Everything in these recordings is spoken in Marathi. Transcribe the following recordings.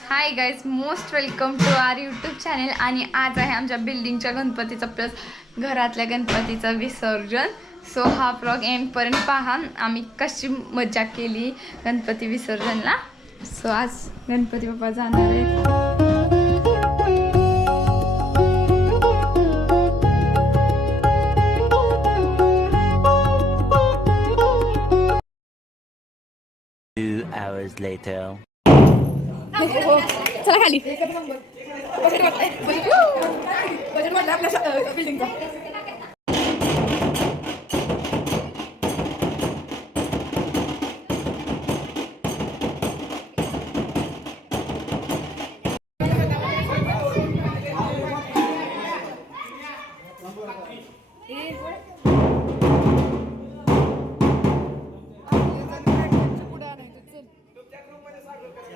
High guys, most welcome to our YouTube channel. आणि आज आहे आमच्या बिल्डिंगच्या गणपतीचा प्लस घरातल्या गणपतीचा विसर्जन. सो हा व्लॉग एंडपर्यंत पहा, आम्ही कशी मजा केली गणपती विसर्जनला. सो आज गणपती बाप्पा जाणार आहे. Hours later. चला खाली.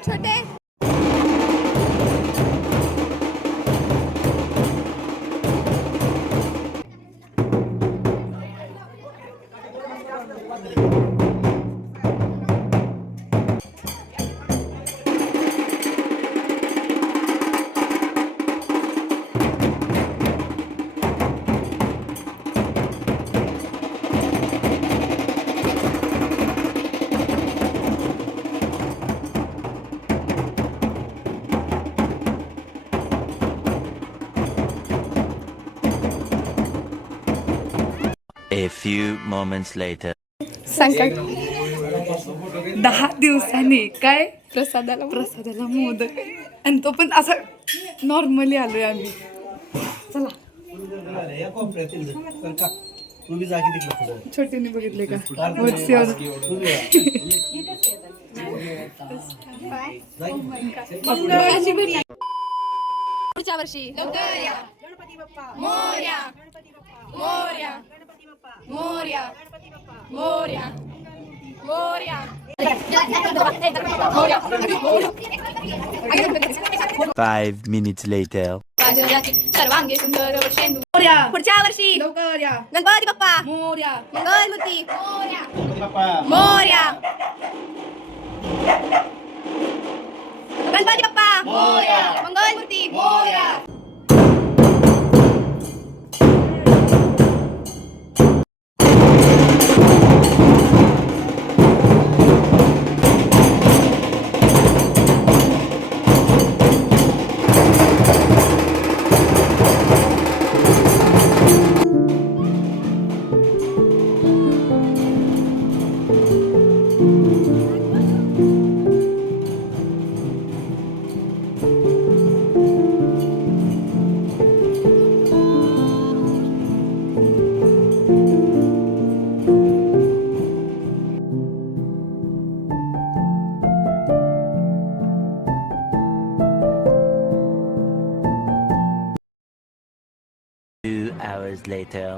छोटे A few moments later. संकट 10 दिवसांनी काय प्रसादाला मोदक, आणि तो पण असा नॉर्मली आलोय आम्ही. चला छोटीने बघितले का पुढच्या वर्षी गणपती बाप्पा मोरया, मोरया, मोरया, मोरया, मोरया. 5 minutes later. सर्वांगी सुंदर वर्षेंदू मोरया. पुढच्या वर्षी लवकर या. गणपती बाप्पा मोरया. मंगलमूर्ती मोरया. मोरया. गणपती बाप्पा मोरया. मंगलमूर्ती मोरया. Hours later.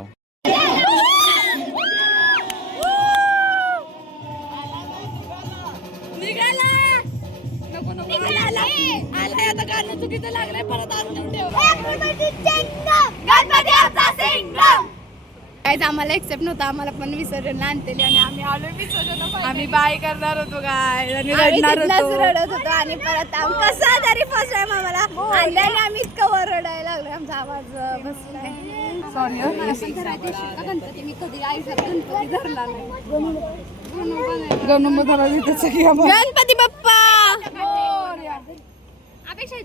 आम्हाला एक्सेप्ट नव्हता, आम्हाला पण विसर्जनला आणतेली आणि आम्ही आलो विसर्जन. आम्ही बाय करणार होतो काय आणि रडत होतो आणि परत कसं तरी फर्स्ट टाइम आम्हाला आणल्याने आम्ही इतकं वर रडायला लागलो, आमचा आवाज बसलाय. सॉरी गणपती मी कधी आयुष्यात गणपती धरला नाही. गणपती बाप्पा अपेक्षा